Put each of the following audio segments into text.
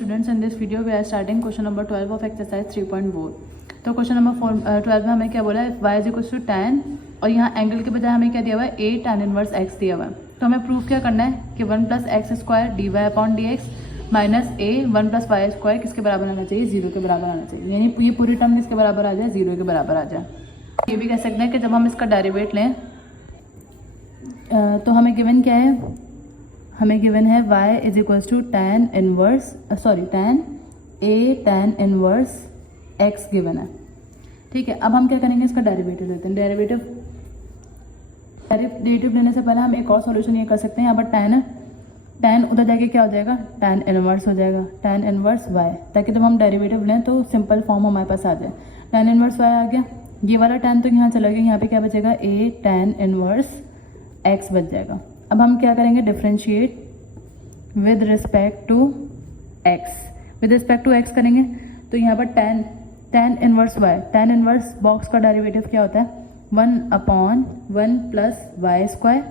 students, in this video we are starting question number 12 of exercise 3.4. तो question number 12 में हमें क्या बोला है, y is equal to tan और यहाँ एंगल के बजाय हमें क्या दिया हुआ है, a tan इनवर्स x दिया हुआ है। तो हमें प्रूफ क्या करना है कि 1 + x² dy upon dx minus a 1 + y² किसके बराबर आना चाहिए, 0 के बराबर आना चाहिए, यानी ये पूरी टर्म किसके बराबर आ जाए, 0 के बराबर आ जाए। ये भी कह सकते हैं कि जब हम इसका डेरिवेट लें तो हमें गिवन क्या है, हमें गिवन है y is equals to tan a tan inverse x given है। ठीक है, अब हम क्या करेंगे, इसका डेरिवेटिव लेते हैं। डेरिवेटिव लेने से पहले हम एक और सॉल्यूशन ये कर सकते हैं। यहाँ पर tan उधर जाके क्या हो जाएगा, tan इनवर्स हो जाएगा, tan इनवर्स y, ताकि जब हम डेरिवेटिव लें तो सिंपल फॉर्म हमारे पास आ जाए। tan इनवर्स y आ गया, ये वाला tan तो यहाँ चला गया, यहाँ पे क्या बचेगा, a tan इनवर्स x बच जाएगा। अब हम क्या करेंगे, differentiate with respect to x, with respect to x करेंगे तो यहाँ पर tan inverse y, tan inverse box का डेरिवेटिव क्या होता है, 1/1 + y²,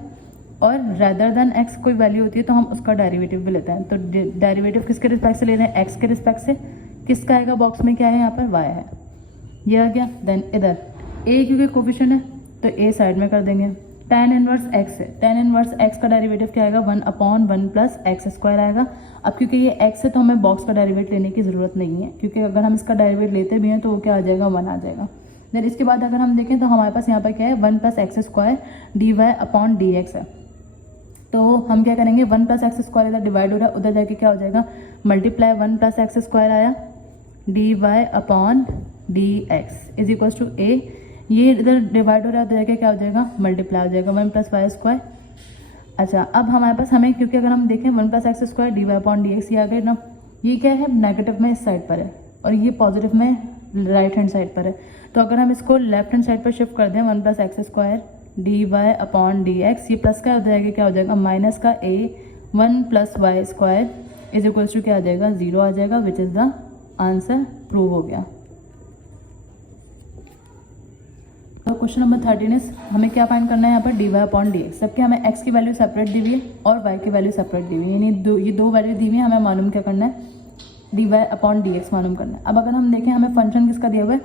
और रेदर देन x कोई वैल्यू होती है तो हम उसका डेरिवेटिव भी लेते हैं। तो डेरिवेटिव किसके रिस्पेक्ट से ले रहे हैं, x के रिस्पेक्ट से। किसका आएगा, बॉक्स में क्या है, यहाँ पर y है, ये आ गया। देन इधर a क्योंकि कोफिशिएंट है तो a साइड में कर देंगे। tan इनवर्स x है, tan इनवर्स x का डेरिवेटिव क्या आएगा, 1/1 + x² आएगा। अब क्योंकि ये x है तो हमें बॉक्स का डेरिवेट लेने की ज़रूरत नहीं है, क्योंकि अगर हम इसका डेरिवेट लेते भी हैं तो वो क्या आ जाएगा, 1 आ जाएगा। देन इसके बाद अगर हम देखें तो हमारे पास यहाँ पर क्या है, 1 + x² dy अपॉन dx है। तो हम क्या करेंगे, 1 + x² इधर डिवाइड हो रहा है, उधर जाके क्या हो जाएगा, मल्टीप्लाई 1 + x² आया dy upon dx is equal to a, ये इधर डिवाइड हो रहा है, उधर जाके क्या हो जाएगा, मल्टीप्लाई हो जाएगा 1 + y²। अच्छा, अब हमारे पास हमें, क्योंकि अगर हम देखें 1 + x² dy अपॉन dx, ये आ गए ना, ये क्या है, नेगेटिव में इस साइड पर है और ये पॉजिटिव में राइट हैंड साइड पर है। तो अगर हम इसको लेफ्ट हैंड साइड पर शिफ्ट कर दें, 1 + x² dy अपॉन dx, ये प्लस का हो जाएगा, क्या हो जाएगा, माइनस का a 1 + y² is equal to क्या आ जाएगा, 0 आ जाएगा, विच इज़ द आंसर। प्रूव हो गया। तो क्वेश्चन नंबर 13 हमें क्या फाइंड करना है, यहाँ पर dy अपॉन dx। सबके हमें x की वैल्यू सेपरेट दी हुई है और y की वैल्यू सेपरेट दी हुई है, यानी ये दो वैल्यू दी हुई है, हमें मालूम क्या करना है, dy अपॉन dx मालूम करना है। अब अगर हम देखें, हमें फंक्शन किसका दिया हुआ है,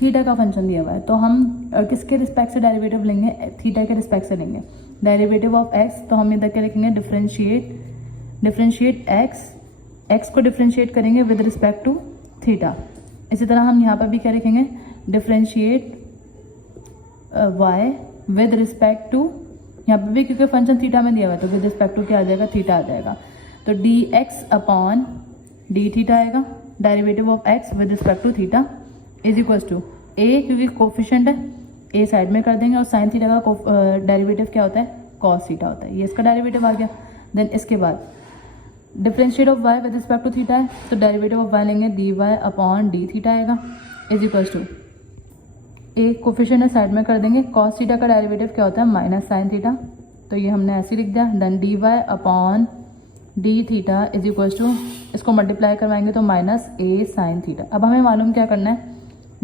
थीटा का फंक्शन दिया हुआ है, तो हम किसके रिस्पेक्ट से डेरिवेटिव लेंगे, थीटा के रिस्पेक्ट से लेंगे। डेरिवेटिव ऑफ x, तो हम इधर क्या लिखेंगे, डिफ्रेंशिएट x को डिफ्रेंशिएट करेंगे विद रिस्पेक्ट टू थीटा। इसी तरह हम यहाँ पर भी क्या लिखेंगे, differentiate y with respect to, यहाँ पर भी क्योंकि फंक्शन थीटा में दिया हुआ है तो विद रिस्पेक्ट टू क्या आ जाएगा, थीटा आ जाएगा। तो dx अपॉन डी थीटा आएगा, derivative of x with respect to theta is equal to a, क्योंकि कोफिशिएंट है a साइड में कर देंगे, और साइन थीटा का डेरिवेटिव क्या होता है, cos थीटा होता है, ये इसका डेरिवेटिव आ गया। देन इसके बाद differentiate of y with respect to theta है, तो डेरिवेटिव ऑफ y लेंगे dy अपॉन डी थीटा आएगा is equal to a coefficient है, साइड में कर देंगे, cos थीटा का डेरिवेटिव क्या होता है, माइनस साइन थीटा, तो ये हमने ऐसे लिख दिया। Then dy upon d theta is equal to, इसको मल्टीप्लाई करवाएंगे तो माइनस a साइन थीटा। अब हमें मालूम क्या करना है,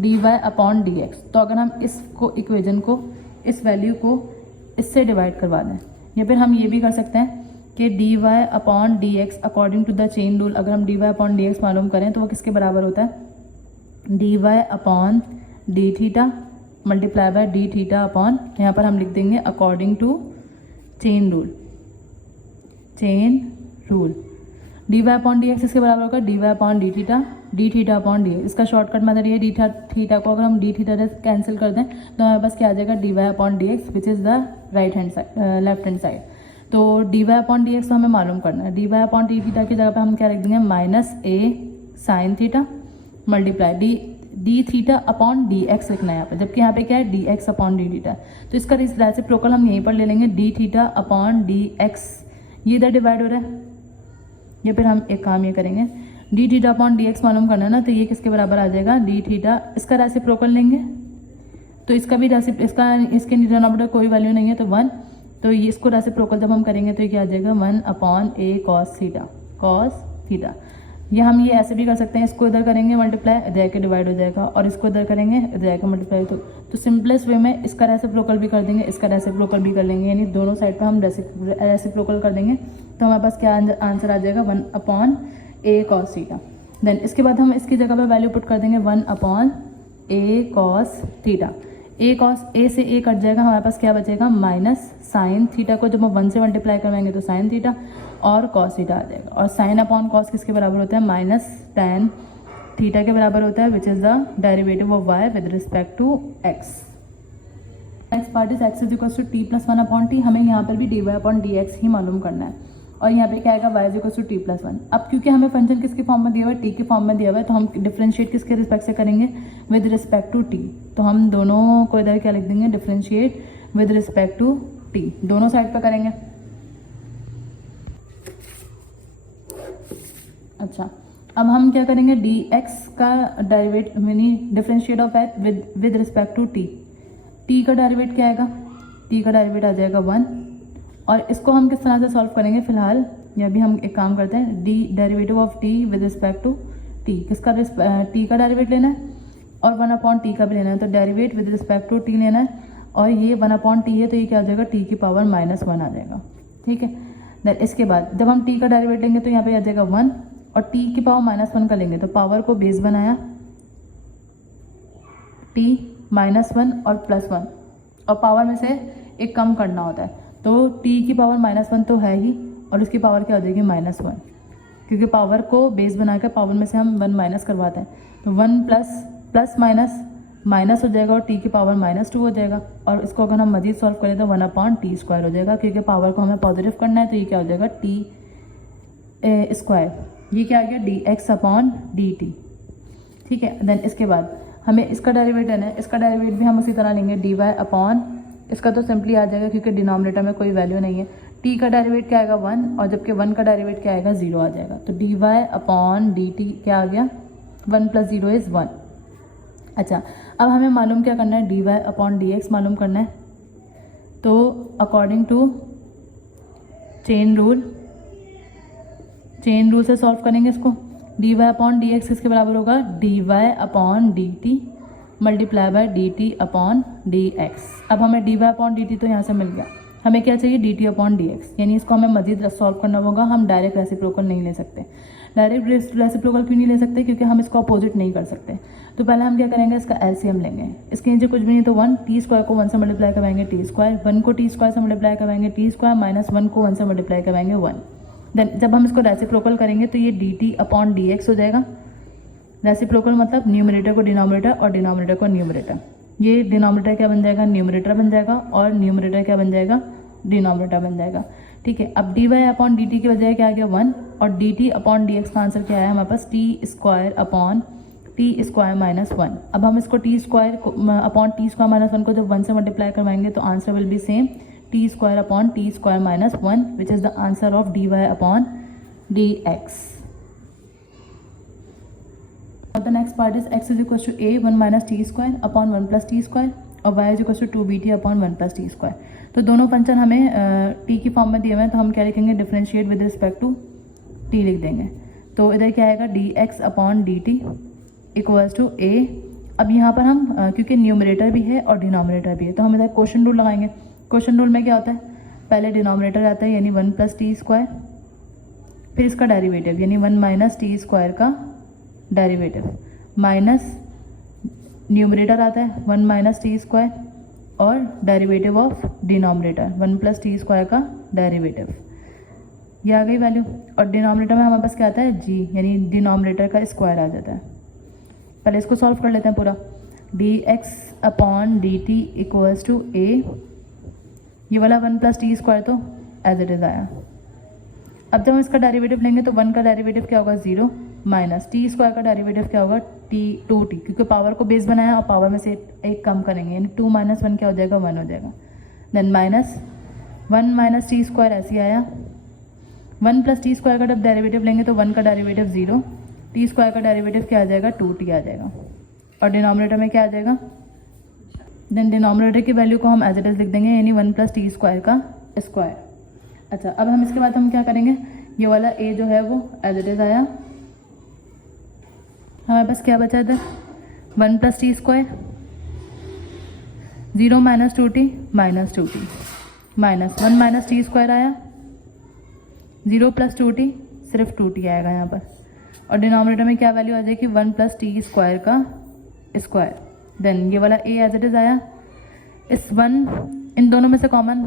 dy अपॉन dx। तो अगर हम इसको इक्वेशन को, इस वैल्यू को इससे डिवाइड करवा दें, या फिर हम ये भी कर सकते हैं कि dy upon dx according to the chain rule, अगर हम dy अपॉन dx मालूम करें तो वो किसके बराबर होता है, dy upon d theta multiply by D theta upon, यहाँ पर हम लिख देंगे according to chain rule. dy upon dx इसके बराबर होगा dy upon d theta upon dx। इसका शॉर्टकट मेथड ये, डी थीटा को अगर हम डी थीटा से कैंसिल कर दें तो हमारे पास क्या आ जाएगा, dy upon dx which is the right hand side, left hand side. तो dy अपॉन dx तो हमें मालूम करना है, dy अपॉन डी थीटा की जगह पर हम क्या लिख देंगे, minus a sine theta multiply D theta upon d x लिखना है यहाँ पे, जबकि यहाँ पे क्या है, D x upon d theta. तो इसका रेसिप्रोकल हम यहीं पर ले लेंगे, D theta upon d x, ये इधर डिवाइड हो रहा है, या फिर हम एक काम ये करेंगे, D theta upon d x मालूम करना है ना, तो ये किसके बराबर आ जाएगा, डी थीटा, इसका रेसिप्रोकल लेंगे तो इसका भी इसके डिनोमिनेटर कोई वैल्यू नहीं है तो 1, तो ये इसको रेसिप्रोकल जब हम करेंगे तो ये क्या आ जाएगा, 1 अपॉन a cos थीटा। या हम ये ऐसे भी कर सकते हैं, इसको इधर करेंगे मल्टीप्लाई, इधर के डिवाइड हो जाएगा, और इसको इधर करेंगे, इधर के मल्टीप्लाई। तो सिंपलेस्ट वे में इसका रेसिप्रोकल भी कर देंगे, इसका रेसिप्रोकल भी कर लेंगे, यानी दोनों साइड पे हम रेसिप्रोकल कर देंगे, तो हमारे पास क्या आंसर आ जाएगा, 1 अपॉन ए कॉस थीटा। देन इसके बाद हम इसकी जगह पे वैल्यू पुट कर देंगे 1/a cos theta. A cos A से ए कट जाएगा, हमारे पास क्या बचेगा माइनस साइन थीटा को जब हम 1 से मल्टीप्लाई करवाएंगे तो साइन थीटा और कॉस थीटा आ जाएगा। और साइन अपॉन कॉस किसके बराबर होता है माइनस टेन थीटा के बराबर होता है, which is the derivative of y with respect to x। Next part is x is equal to t plus 1/t। हमें यहाँ पर भी dy/dx ही मालूम करना है और यहाँ पे क्या आएगा y is equal to t plus 1। अब क्योंकि हमें फंक्शन किसके फॉर्म में दिया हुआ है, t के फॉर्म में दिया हुआ है, तो हम डिफरेंशिएट किसके रिस्पेक्ट से करेंगे विद रिस्पेक्ट टू t। तो हम दोनों को इधर क्या लिख देंगे, differentiate with respect to t, दोनों साइड पे करेंगे। अच्छा, अब हम क्या करेंगे, dx का डेरिवेट यानी differentiate of x with respect to t। t का डेरिवेट क्या आएगा, t का डेरिवेट आ जाएगा 1। और इसको हम किस तरह से सॉल्व करेंगे, फिलहाल या भी हम एक काम करते हैं, derivative of t with respect to t। किसका t का डेरिवेट लेना है और 1/t का भी लेना है, तो derivate with respect to t लेना है। और ये 1/t है तो ये क्या आ जाएगा, t की पावर -1 आ जाएगा। ठीक है, देन इसके बाद जब हम t का डेरिवेट लेंगे तो यहाँ पे आ जाएगा 1 और t की पावर -1 का लेंगे तो पावर को बेस बनाया t -1 और +1 और पावर में से एक कम करना होता है, तो t की पावर -1 तो है ही और उसकी पावर क्या हो जाएगी -1, क्योंकि पावर को बेस बनाकर पावर में से हम 1 माइनस करवाते हैं, तो 1 प्लस माइनस हो जाएगा और t की पावर -2 हो जाएगा। और इसको अगर हम मजीद सॉल्व करें तो 1/t² हो जाएगा, क्योंकि पावर को हमें पॉजिटिव करना है, तो ये क्या हो जाएगा t²। ये क्या आ गया dx/dt। ठीक है, देन इसके बाद हमें इसका डेरिवेट लेना है, इसका डेरिवेट भी हम उसी तरह लेंगे dy/, इसका तो सिंपली आ जाएगा क्योंकि डिनोमिनेटर में कोई वैल्यू नहीं है। t का डेरिवेट क्या आएगा 1 और जबकि 1 का डेरिवेट क्या आएगा 0 आ जाएगा, तो dy/dt क्या आ गया 1 + 0 इज़ 1। अच्छा, अब हमें मालूम क्या करना है, dy/dx मालूम करना है। तो अकॉर्डिंग टू चेन रूल से सॉल्व करेंगे इसको। dy/dx किसके बराबर होगा, dy/dt मल्टीप्लाई बाय dt/dx। अब हमें dy/dt तो यहाँ से मिल गया, हमें क्या चाहिए dt/dx, यानी इसको हमें मजीद सॉल्व करना होगा। हम डायरेक्ट रेसिप्रोकल नहीं ले सकते। डायरेक्ट रेसिप्रोकल क्यों नहीं ले सकते, क्योंकि हम इसको अपोजिट नहीं कर सकते। तो पहले हम क्या करेंगे, इसका एलसीएम लेंगे। इसके नीचे कुछ भी नहीं तो 1, t² को 1 से मल्टीप्लाई करवाएंगे t², 1 को t² से मल्टीप्लाई करवाएंगे t² -1 को 1 से मल्टीप्लाई करवाएंगे 1। देन जब हम इसको रेसिप्रोकल करेंगे तो ये dt/dx हो जाएगा। रेसिप्रोकल मतलब न्यूमरेटर को डिनोमिनेटर और डिनोमिनेटर को न्यूमरेटर। ये डिनोमिनेटर क्या बन जाएगा, न्यूमरेटर बन जाएगा और न्यूमरेटर क्या बन जाएगा, डिनोमिनेटर बन जाएगा। ठीक है, अब dy/dt की बजाय क्या आ गया 1 और dt/dx का आंसर क्या है हमारे पास t² -1। अब हम इसको t² -1 को जब 1 से मल्टीप्लाई करवाएंगे तो answer will be same t² -1 which is the answer of dy/dx। The next part is x is equal to a 1 - t² upon 1 + t² और y is equal to 2bt upon 1 + t²। तो दोनों function हमें t की form में दिए हुए हैं, तो हम क्या लिखेंगे, differentiate with respect to t लिख देंगे। तो इधर क्या आएगा dx/dt इक्वल्स टू a। अब यहाँ पर हम क्योंकि न्यूमरेटर भी है और डिनोमिनेटर भी है, तो हम इधर क्वोशंट रूल लगाएंगे। क्वोशंट रूल में क्या होता है, पहले डिनोमिनेटर आता है यानी 1 + t², फिर इसका डेरिवेटिव यानी 1 - t² का डेरिवेटिव माइनस न्यूमरेटर आता है 1 - t² और डेरिवेटिव ऑफ डिनोमिनेटर 1 + t² का डेरिवेटिव। ये आ गई वैल्यू। और डिनोमिनेटर में हमारे पास क्या आता है g, यानी डिनोमिनेटर का स्क्वायर आ जाता है। पहले इसको सॉल्व कर लेते हैं पूरा। dx/dt इक्वल्स टू a, ये वाला 1 + t² तो एज इट इज़ आया। अब जब हम इसका डेरिवेटिव लेंगे तो 1 का डेरिवेटिव क्या होगा 0 माइनस t² का डेरिवेटिव क्या होगा 2t, क्योंकि पावर को बेस बनाया और पावर में से एक कम करेंगे यानी 2 - 1 क्या हो जाएगा 1 हो जाएगा। देन -1 - t² ऐसे आया। 1 + t² का जब डेरिवेटिव लेंगे तो 1 का डेरिवेटिव 0, t² का डेरिवेटिव क्या आ जाएगा 2t आ जाएगा और डिनोमिनेटर में क्या आ जाएगा। देन डिनोमिनेटर की वैल्यू को हम एज इट इज लिख देंगे यानी 1 + t² का स्क्वायर। अच्छा, अब हम इसके बाद हम क्या करेंगे, ये वाला a जो है वो एज इट इज आया, हमारे पास क्या बचा था 1 + t², 0 - 2t -2t minus 1 - t² आया, 0 + 2t सिर्फ 2t आएगा यहाँ पर। और डिनोमिनेटर में क्या वैल्यू आ जाएगी 1 प्लस टी स्क्वायर का स्क्वायर। देन ये वाला ए एज इट इज़ आया, इस 1 इन दोनों में से कॉमन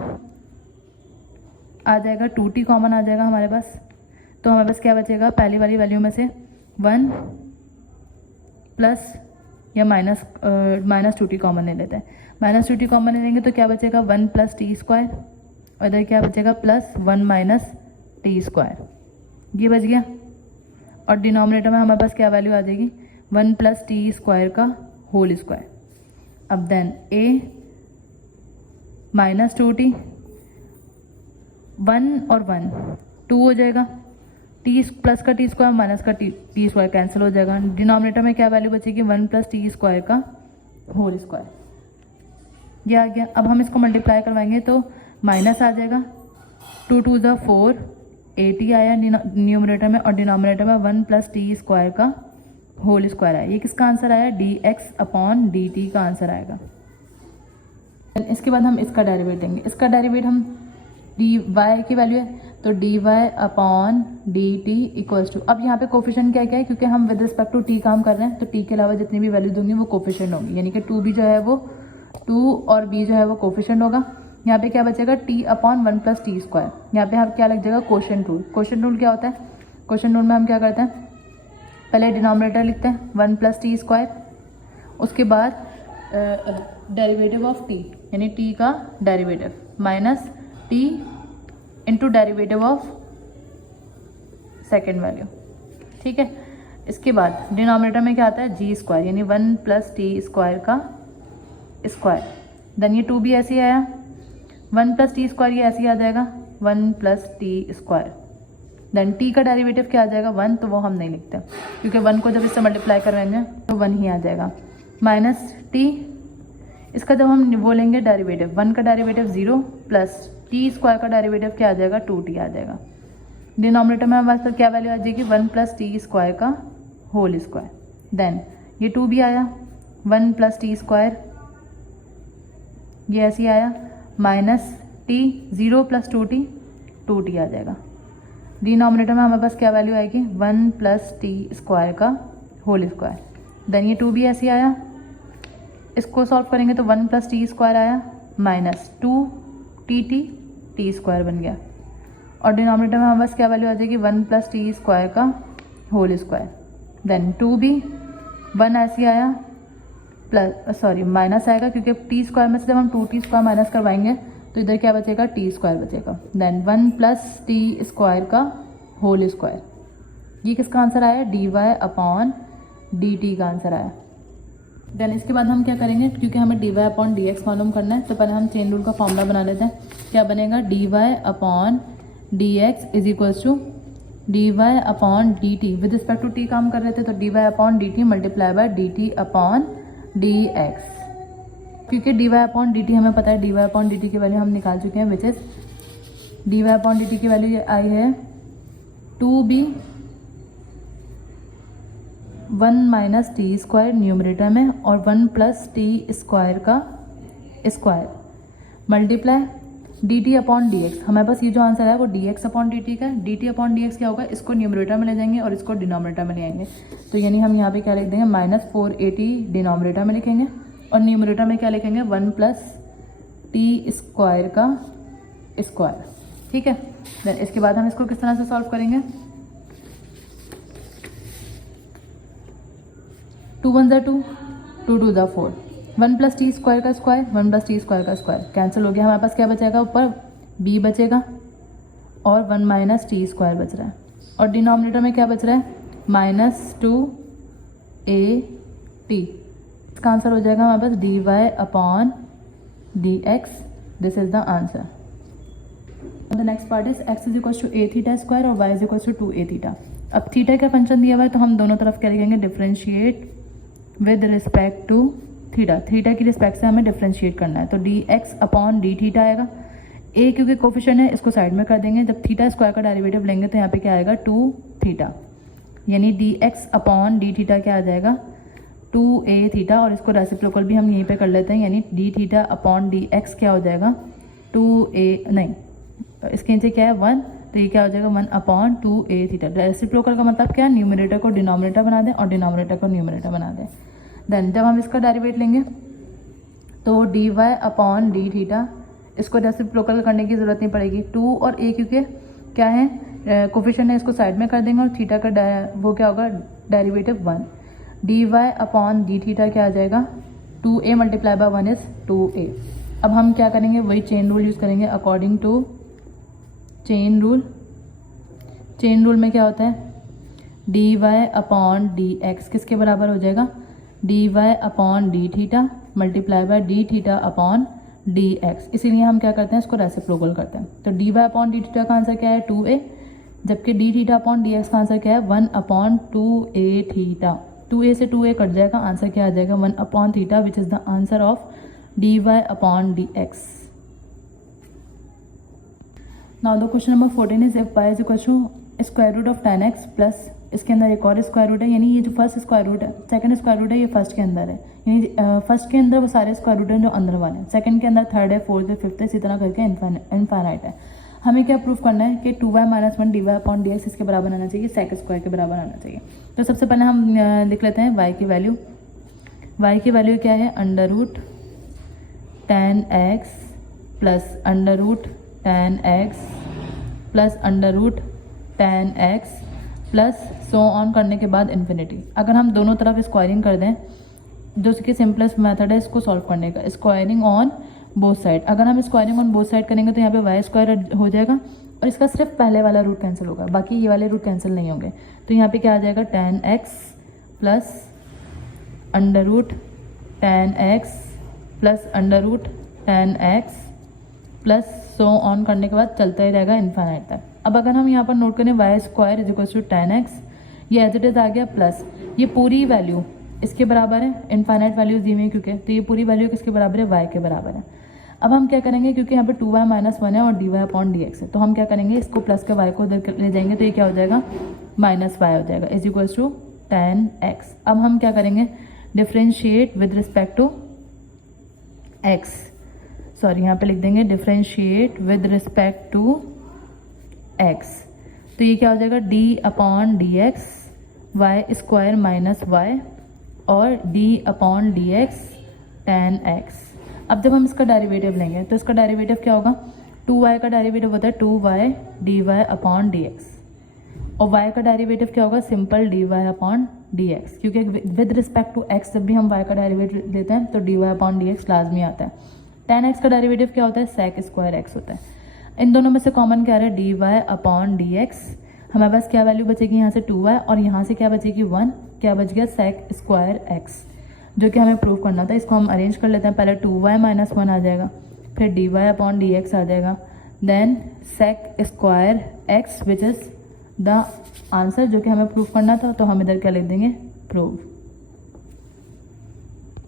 आ जाएगा, 2t कॉमन आ जाएगा हमारे पास। तो हमारे पास क्या बचेगा, पहली वाली वैल्यू में से 1 प्लस या माइनस 2t कॉमन ले लेते हैं। माइनस 2t कॉमन ले लेंगे तो क्या बचेगा 1 प्लस टी स्क्वायर, और इधर क्या बचेगा प्लस 1 माइनस टी स्क्वायर, ये बच गया। और डिनोमिनेटर में हमारे पास क्या वैल्यू आ जाएगी 1 प्लस टी स्क्वायर का होल स्क्वायर। अब देन a माइनस 2t, 1 और 1 2 हो जाएगा, टी प्लस का टी स्क्वायर माइनस का टी स्क्वायर कैंसिल हो जाएगा। डिनोमिनेटर में क्या वैल्यू बचेगी 1 प्लस टी स्क्वायर का होल स्क्वायर, ये आ गया। अब हम इसको मल्टीप्लाई करवाएंगे तो माइनस आ जाएगा, 2 2 ज़ा 4, 80 आया न्यूमरेटर में, और डिनोमिनेटर में 1 प्लस टी स्क्वायर का होल स्क्वायर आया। ये किसका आंसर आया, dx अपॉन dt का आंसर आएगा। इसके बाद हम इसका डेरिवेट लेंगे। इसका डेरिवेट हम dy की वैल्यू है तो dy upon dt equals to, अब यहाँ पे कोफिशिएंट क्या क्या है, क्योंकि हम विद रिस्पेक्ट टू t काम कर रहे हैं तो t के अलावा जितनी भी वैल्यू दूंगी वो कोफिशिएंट होगी, यानी कि 2 भी जो है वो 2 और b जो है वो कोफिशिएंट होगा। यहाँ पे क्या बचेगा t upon 1 plus t square. यहाँ पे हम क्या लग जाएगा कोशेंट रूल। कोशेंट रूल क्या होता है, कोशेंट रूल में हम क्या करते हैं, पहले डिनोमिनेटर लिखते हैं 1 प्लस टी स्क्वायर, उसके बाद डेरिवेटिव ऑफ t यानी t का derivative minus t into derivative of second value, ठीक है। इसके बाद डिनोमिनेटर में क्या आता है जी स्क्वायर यानी 1 प्लस टी स्क्वायर का स्क्वायर। देन ये 2 भी ऐसे ही आया, 1 प्लस टी स्क्वायर ये ऐसे ही आ जाएगा 1 plus t square. Then t का डेरिवेटिव क्या आ जाएगा 1, तो वो हम नहीं लिखते क्योंकि 1 को जब इससे मल्टीप्लाई करवाएंगे तो 1 ही आ जाएगा, माइनस t। इसका जब हम वो लेंगे डेरिवेटिव 1 का डेरिवेटिव 0 प्लस टी स्क्वायर का डेरिवेटिव क्या आ जाएगा 2t आ जाएगा। डिनोमिनेटर में हमारे पास क्या वैल्यू आ जाएगी 1 प्लस टी स्क्वायर का होल स्क्वायर। देन ये 2 भी आया 1 प्लस टी स्क्वायर, ये ऐसे ही आया माइनस टी 0 प्लस 2t आ जाएगा। डिनोमिनेटर में हमारे पास क्या वैल्यू आएगी 1 प्लस टी स्क्वायर का होल स्क्वायर। देन ये 2 भी ऐसे ही आया, इसको सॉल्व करेंगे तो 1 प्लस टी स्क्वायर आया माइनस 2tt टी स्क्वायर बन गया। और डिनोमिनेटर में हमारे पास क्या वैल्यू आ जाएगी 1 प्लस टी स्क्वायर का होल स्क्वायर। देन 2 भी 1 ऐसे ही आया प्लस माइनस आएगा क्योंकि टी स्क्वायर में से जब हम 2t स्क्वायर माइनस करवाएंगे तो इधर क्या बचेगा टी स्क्वायर बचेगा। देन 1 प्लस टी स्क्वायर का होल स्क्वायर, ये किसका आंसर आया dy अपॉन dt का आंसर आया। देन इसके बाद हम क्या करेंगे, क्योंकि हमें dy अपॉन dx मालूम करना है तो पहले हम चेन रूल का फॉर्मूला बना लेते हैं। क्या बनेगा dy upon dx is equals to dy upon dt, with respect to t काम कर रहे थे तो dy upon dt multiply by dt upon dx। क्योंकि dy अपॉन dt हमें पता है, dy अपॉन dt की वैल्यू हम निकाल चुके हैं, which is dy upon dt की वैल्यू आई है 2b 1 minus T square numerator में और 1 प्लस टी स्क्वायर का square multiply dt upon dx। हमारे पास ये जो आंसर है वो dx अपॉन dt का है। dt अपॉन dx क्या होगा, इसको न्यूमरेटर में ले जाएंगे और इसको डिनोमिनेटर में ले आएंगे, तो यानी हम यहाँ पे क्या लिख देंगे माइनस 480 डिनोमिनेटर में लिखेंगे और न्यूमरेटर में क्या लिखेंगे 1 प्लस टी स्क्वायर का स्क्वायर, ठीक है। देन इसके बाद हम इसको किस तरह से सॉल्व करेंगे, 2 1 ज़ा 2, 2 2 ज़ा 4, 1 प्लस टी स्क्वायर का स्क्वायर 1 प्लस टी स्क्वायर का स्क्वायर कैंसिल हो गया। हमारे पास क्या बचेगा, ऊपर b बचेगा और 1 माइनस टी स्क्वायर बच रहा है और डिनोमिनेटर में क्या बच रहा है माइनस 2at। इसका आंसर हो जाएगा हमारे पास dy upon dx। This is the answer. The next part is x is equals to a theta square और y is equals to 2a theta. अब थीटा का फंक्शन दिया हुआ है तो हम दोनों तरफ क्या लिखेंगे differentiate with respect to theta. Theta की रिस्पेक्ट से हमें डिफरेंशिएट करना है तो dx अपॉन डी थीटा आएगा। a क्योंकि कोफिशिएंट है इसको साइड में कर देंगे, जब थीटा स्क्वायर का डेरिवेटिव लेंगे तो यहाँ पे क्या आएगा 2 थीटा, यानी dx अपॉन डी थीटा क्या आ जाएगा 2a थीटा। और इसको रेसिप्रोकल भी हम यहीं पे कर लेते हैं, यानी डी थीटा अपॉन dx क्या हो जाएगा 2a, नहीं इसके नीचे क्या है 1, तो ये क्या हो जाएगा 1/2a थीटा। रेसिप्रोकल का मतलब क्या है, न्यूमरेटर को डिनोमिनेटर बना दें और डिनोमिनेटर को न्यूमरेटर बना दें। देन जब हम इसका डेरिवेट लेंगे तो dy/d थीटा, इसको रेसिप्रोकल करने की ज़रूरत नहीं पड़ेगी। 2 और a क्योंकि क्या है कोफिशिएंट है, इसको साइड में कर देंगे और थीटा का वो क्या होगा डेरिवेटिव 1। dy/d थीटा क्या आ जाएगा 2a multiply by 1 is 2a। अब हम क्या करेंगे, वही चेन रूल यूज़ करेंगे according to chain rule. Chain rule में क्या होता है dy/dx किसके बराबर हो जाएगा dy/d theta multiply by d theta upon dx। इसीलिए हम क्या करते हैं, इसको रेसिप्रोकल करते हैं। तो dy/d थीटा का आंसर क्या है 2a, जबकि d थीटा अपॉन dx का आंसर क्या है 1/2a थीटा। 2a से 2a कट जाएगा, आंसर क्या आ जाएगा 1 theta which is the answer of dy/dx। Now the question number 14 is if y is equal to square root of 10x plus, इसके अंदर एक और स्क्वायर रूट है, यानी ये जो फर्स्ट स्क्वायर रूट है, सेकंड स्क्वायर रूट है, ये फर्स्ट के अंदर है, यानी फर्स्ट के अंदर वो सारे स्क्वायर रूट हैं जो अंदर वाले हैं, सेकंड के अंदर थर्ड है, फोर्थ है, फिफ्थ है, इसी तरह करके इनफाइनाइट है। हमें क्या प्रूफ करना है कि 2y-1 dy/dx इसके बराबर आना चाहिए, सेक स्क्वायर के बराबर आना चाहिए। तो सबसे पहले हम लिख लेते हैं y की वैल्यू। y की वैल्यू क्या है √10x plus √10x plus √10x plus so on करने के बाद इन्फिनिटी। अगर हम दोनों तरफ स्क्वायरिंग कर दें, जो कि सिंपलेस्ट मेथड है इसको सॉल्व करने का, स्क्वायरिंग ऑन बोथ साइड। अगर हम स्क्वायरिंग ऑन बोथ साइड करेंगे तो यहाँ पे वाई स्क्वायर हो जाएगा और इसका सिर्फ पहले वाला रूट कैंसिल होगा, बाकी ये वाले रूट कैंसिल नहीं होंगे। तो यहाँ पे क्या आ जाएगा 10x plus √10x plus √10x plus so on करने के बाद चलता ही रहेगा इन्फाइनाइट तक। अब अगर हम यहाँ पर नोट करें y square is equal to 10x, ये एज इट इज आ गया प्लस ये पूरी वैल्यू इसके बराबर है, इनफाइनाइट वैल्यूज दी हुई हैं क्योंकि, तो ये पूरी वैल्यू किसके बराबर है y के बराबर है। अब हम क्या करेंगे, क्योंकि यहाँ पे 2y-1 है और dy/dx है, तो हम क्या करेंगे इसको प्लस के y को उधर ले जाएंगे, तो ये क्या हो जाएगा -y हो जाएगा इज इक्वल टू 10x। अब हम क्या करेंगे differentiate with respect to x, sorry यहाँ पे लिख देंगे differentiate with respect to x। तो ये क्या हो जाएगा d/dx y square minus y और d/dx 10x। अब जब हम इसका डेरिवेटिव लेंगे तो इसका डेरिवेटिव क्या होगा, 2y का डेरिवेटिव होता है 2y dy/dx और y का डेरिवेटिव क्या होगा सिंपल dy/dx, क्योंकि विद रिस्पेक्ट टू x जब भी हम y का डेरिवेटिव लेते हैं तो dy/dx लाजमी आता है। 10x का डेरिवेटिव क्या होता है sec स्क्वायर x होता है। इन दोनों में से कॉमन क्या है dy/dx, हमारे पास क्या वैल्यू बचेगी यहाँ से 2y और यहाँ से क्या बचेगी 1, क्या बच गया sec स्क्वायर x, जो कि हमें प्रूव करना था। इसको हम अरेंज कर लेते हैं, पहले 2y-1 आ जाएगा, फिर dy/dx आ जाएगा, then sec square x which is the answer जो कि हमें प्रूव करना था। तो हम इधर क्या लिख देंगे prove.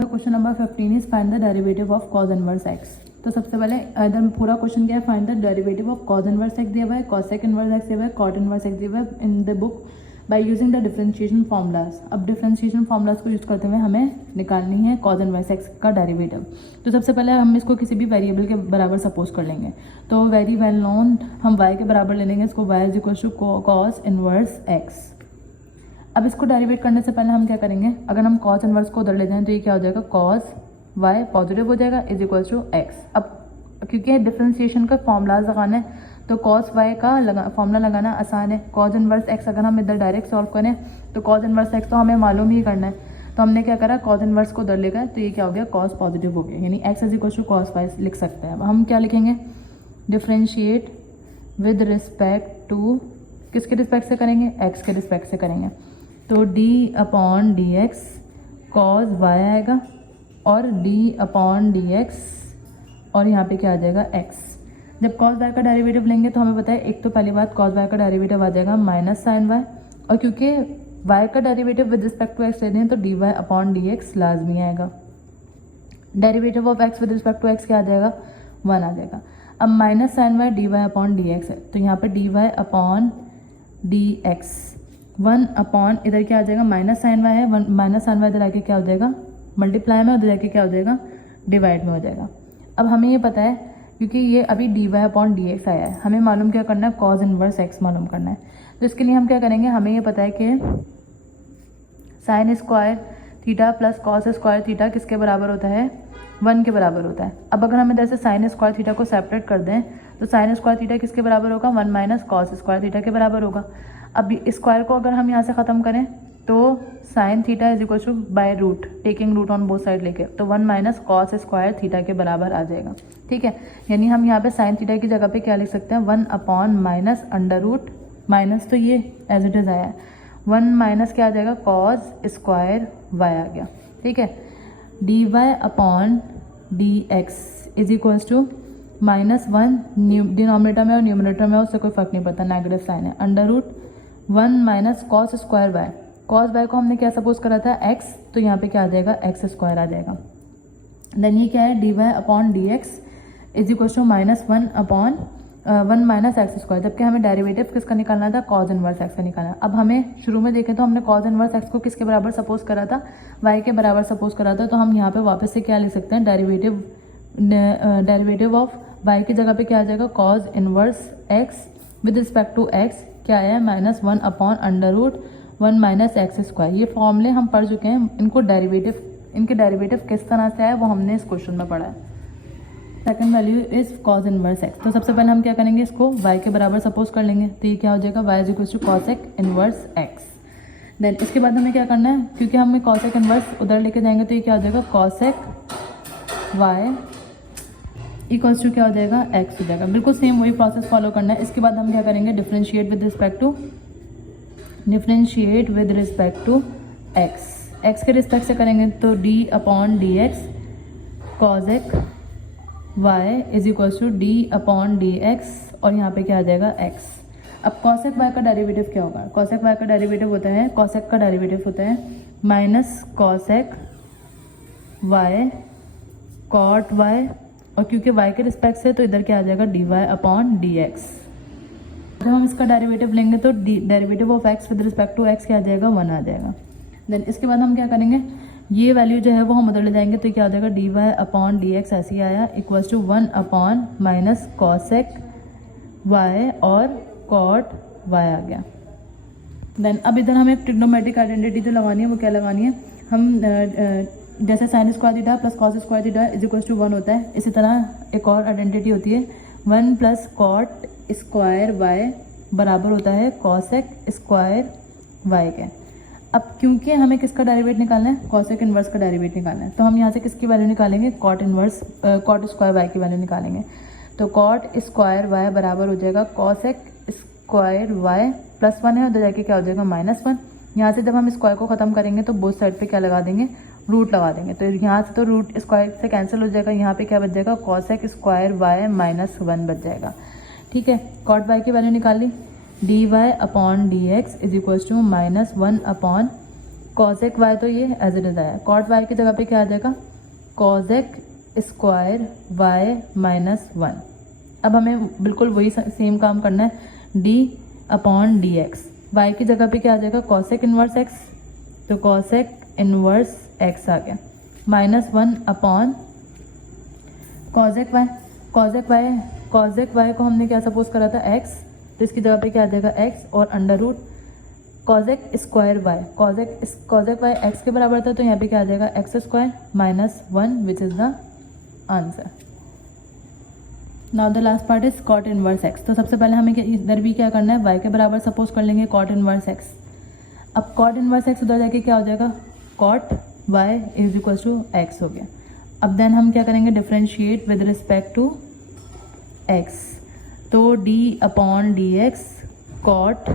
Question number 15 is find the derivative of cos inverse x। तो सबसे पहले इधर पूरा क्वेश्चन क्या है, find the derivative of cos inverse x दिया हुआ है, cosec इनवर्स x दिया हुआ है, cot इनवर्स x दिया हुआ है in the book by using the differentiation formulas. अब डिफरेंशिएशन फार्मूलाज को यूज करते हुए हमें निकालनी है cos इनवर्स x का डेरिवेटिव। तो सबसे पहले हम इसको किसी भी वेरिएबल के बराबर सपोज कर लेंगे, तो वेरी वेल नोन हम y के बराबर ले लेंगे इसको, y is equal to cos inverse x। अब इसको डेरिवेट करने से पहले हम क्या करेंगे, अगर हम cos इनवर्स को उधर ले जाएं तो ये क्या हो जाएगा cos y पॉजिटिव हो जाएगा इज इक्वल टू x। अब क्योंकि डिफरेंशिएशन का फॉर्मूलाज लगाना है तो cos y का फॉर्मूला लगाना आसान है। cos इनवर्स x अगर हम इधर डायरेक्ट सॉल्व करें तो cos इनवर्स x तो हमें मालूम ही करना है, तो हमने क्या करा cos इनवर्स को उधर ले गए, तो ये क्या हो गया cos पॉजिटिव हो गया, यानी x is equal to cos y लिख सकते हैं। अब हम क्या लिखेंगे डिफ्रेंशिएट विद रिस्पेक्ट टू, किसके रिस्पेक्ट से करेंगे x के रिस्पेक्ट से करेंगे, तो d/dx cos y आएगा और d/dx और यहाँ पे क्या आ जाएगा x। जब cos y का डेरिवेटिव लेंगे तो हमें पता है एक तो पहली बात cos y का डेरिवेटिव आ जाएगा -sin y, और क्योंकि y का derivative with respect to x लेते हैं तो dy/dx लाजमी आएगा। Derivative of x with respect to x क्या आ जाएगा 1 आ जाएगा। अब -sin y dy/dx है, तो यहाँ पे dy/dx 1 इधर क्या आ जाएगा -sin y है, -sin y इधर आके क्या हो जाएगा मल्टीप्लाई में, उधर जाके क्या हो जाएगा डिवाइड में हो जाएगा। अब हमें ये पता है क्योंकि ये अभी dy अपॉन dx आया है, हमें मालूम क्या करना है, cos इनवर्स x मालूम करना है। तो इसके लिए हम क्या करेंगे, हमें ये पता है कि sign square theta plus cos square theta किसके बराबर होता है, 1 के बराबर होता है। अब अगर हम इधर से साइन स्क्वायर थीटा को सेपरेट कर दें तो साइन स्क्वायर थीटा किसके बराबर होगा, 1 माइनस कॉस स्क्वायर थीटा के बराबर होगा। अब स्क्वायर को अगर हम यहाँ से ख़त्म करें तो sine theta is equal to by root, taking root on both side लेके, तो 1 माइनस कॉस स्क्वायर थीटा के बराबर आ जाएगा। ठीक है, यानी हम यहाँ पे साइन थीटा की जगह पे क्या लिख सकते हैं, 1 upon minus under root, minus तो ये एज इट इज़ आया है, 1 माइनस क्या आ जाएगा, कॉस स्क्वायर वाई आ गया। ठीक है, d y upon d x is equals to -1 denominator में और न्यूमिनेटर में उससे कोई फर्क नहीं पड़ता, नेगेटिव साइन है, under root 1 minus cos square y. Cos y को हमने क्या सपोज करा था, एक्स, तो यहाँ पे क्या आ जाएगा, एक्स स्क्वायर आ जाएगा। देन ये क्या है, d y upon d x is equal to -1 upon 1 minus x square, जबकि हमें डेरिवेटिव किसका निकालना था, कॉज इनवर्स एक्स का निकालना है। अब हमें शुरू में देखें तो हमने कॉज इनवर्स एक्स को किसके बराबर सपोज करा था, वाई के बराबर सपोज करा था। तो हम यहाँ पे वापस से क्या लिख सकते हैं, डेरिवेटिव ऑफ वाई की जगह पे क्या आ जाएगा, cause inverse X with respect to x क्या है, -1 upon under root 1 minus x square. ये फॉर्मूले हम पढ़ चुके हैं, इनके डेरिवेटिव किस तरह से आया वो हमने इस क्वेश्चन में पढ़ा है। Second value is cause inverse x. तो सबसे पहले हम क्या करेंगे, इसको y के बराबर सपोज कर लेंगे, तो ये क्या हो जाएगा, y is equal to cosec inverse x. Then इसके बाद हमें क्या करना है, क्योंकि हमें कॉसेक इनवर्स उधर लेके जाएंगे तो ये क्या हो जाएगा, कॉसेक y इक्वल्स टू क्या हो जाएगा, x हो जाएगा। बिल्कुल सेम वही प्रोसेस फॉलो करना है। इसके बाद हम क्या करेंगे, differentiate with respect to x के रिस्पेक्ट से करेंगे तो d upon d x cosec y is equal to d upon d x, और यहाँ पे क्या आ जाएगा, x। अब कॉसेक y का डेरिवेटिव क्या होगा, कॉसेक y का डेरिवेटिव होता है, कॉसेक का डेरिवेटिव होता है minus cosec y cot y, और क्योंकि y के रिस्पेक्ट से तो इधर क्या आ जाएगा, d y upon d x. जब हम इसका डेरिवेटिव लेंगे तो derivative of x with respect to x क्या आ जाएगा, 1 आ जाएगा। देन इसके बाद हम क्या करेंगे, ये वैल्यू जो है वो हम उधर ले जाएंगे तो क्या हो जाएगा, d y upon d x ऐसे ही आया, equals to 1 upon minus cosec y और कॉट वाई आ गया। देन अब इधर हमें ट्रिग्नोमेट्रिक आइडेंटिटी जो लगानी है वो क्या लगानी है, हम जैसे sine square theta plus cos square theta is equals to 1 होता है, इसी तरह एक और आइडेंटिटी होती है 1 प्लस कॉट स्क्वायर वाई बराबर होता है कॉसेक स्क्वायर वाई के। अब क्योंकि हमें किसका डेरिवेट निकालना है, कॉसेक इनवर्स का डेरिवेट निकालना है, तो हम यहाँ से किसकी वैल्यू निकालेंगे, कॉट स्क्वायर वाई की वैल्यू निकालेंगे। तो कॉट स्क्वायर वाई बराबर हो जाएगा कॉसेक स्क्वायर वाई प्लस 1 है, उधर जाके क्या हो जाएगा, -1। यहाँ से जब हम स्क्वायर को ख़त्म करेंगे तो बोथ साइड पे क्या लगा देंगे, रूट लगा देंगे, तो यहाँ से तो रूट स्क्वायर से कैंसिल हो जाएगा, यहाँ पे क्या बच जाएगा, कॉसेक स्क्वायर वाई -1 बच जाएगा। ठीक है, कॉट वाई की वैल्यू निकाल ली, d y upon d x is equals to -1 upon cosec y, तो ये एज इट इज आया, कॉट वाई की जगह पे क्या आ जाएगा, कॉसेक स्क्वायर वाई -1। अब हमें बिल्कुल वही सेम काम करना है, d upon d x, y की जगह पे क्या आ जाएगा, कॉसेक इनवर्स एक्स, तो कॉसेक इनवर्स एक्स आ गया, -1 upon cosec y. Cosec y को हमने क्या सपोज करा था, एक्स, तो इसकी जगह पे क्या आ जाएगा, एक्स और under root cosec square y. Cosec y x के बराबर था, तो यहाँ पे क्या आ जाएगा, x square -1 which is the answer. Now the last part is cot inverse x. तो सबसे पहले हमें इधर भी क्या करना है, वाई के बराबर सपोज कर लेंगे कॉट इनवर्स एक्स। अब कॉट इनवर्स एक्स उधर जाके क्या हो जाएगा, cot y is equal to x हो गया। अब देन हम क्या करेंगे, differentiate with respect to x, तो d upon d x cot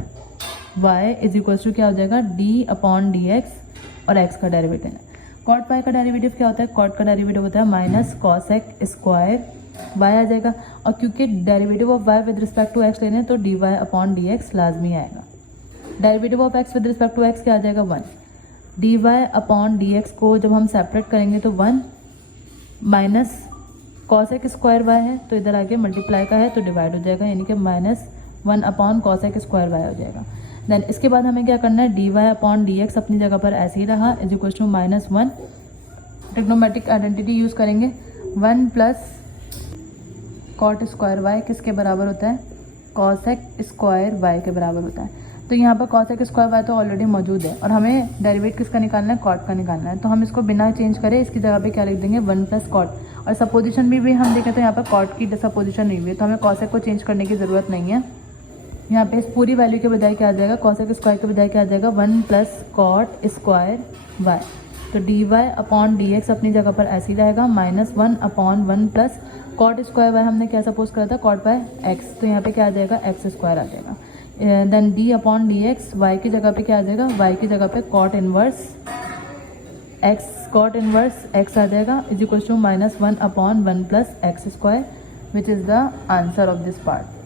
y is equal to क्या हो जाएगा, d अपॉन डी एक्स और x का डेरिवेटिव है। कॉट वाई का डेरिवेटिव क्या होता है, कॉट का डेरिवेटिव होता है माइनस कॉसेक स्क्वायर वाई आ जाएगा, और क्योंकि derivative of y with respect to x लेने हैं तो d y upon d x लाजमी आएगा। Derivative of x with respect to x क्या आ जाएगा, 1। D y upon d x को जब हम सेपरेट करेंगे तो 1 माइनस कॉसेक स्क्वायर वाई है, तो इधर आके मल्टीप्लाई का है तो डिवाइड हो जाएगा, यानी कि -1 अपॉन कॉसेक स्क्वायर वाई हो जाएगा। देन इसके बाद हमें क्या करना है, d y upon d x अपनी जगह पर ऐसे ही रहा, is equal to -1। Trigonometric identity use करेंगे, 1 प्लस कॉट स्क्वायर वाई किसके बराबर होता है, कॉसेक स्क्वायर वाई के बराबर होता है। तो यहाँ पर कॉसेक स्क्वायर वाई तो ऑलरेडी मौजूद है और हमें डेरिवेट किसका निकालना है, कॉट का निकालना है। तो हम इसको बिना चेंज करें इसकी जगह पे क्या लिख देंगे, 1 प्लस कॉट। और सपोजिशन भी हम देखें तो यहाँ पर कॉट की सपोजिशन नहीं हुई है, तो हमें कॉसेक को चेंज करने की ज़रूरत नहीं है। यहाँ पे इस पूरी वैल्यू के बजाय क्या आ जाएगा, कॉसेक स्क्वायर के बजाय क्या आ जाएगा, 1 प्लस कॉट स्क्वायर वाई। तो d y upon d x अपनी जगह पर ऐसे ही रहेगा, -1 upon 1 plus cot square y हमने क्या सपोज करा था, कॉट बाय एक्स। तो यहाँ पे क्या आ जाएगा, एक्स स्क्वायर आ जाएगा। Then d upon d x, y की जगह पे क्या आ जाएगा, वाई की जगह पे cot inverse x, cot inverse x आ जाएगा, is equal to -1 upon 1 plus x square, which is the answer of this part.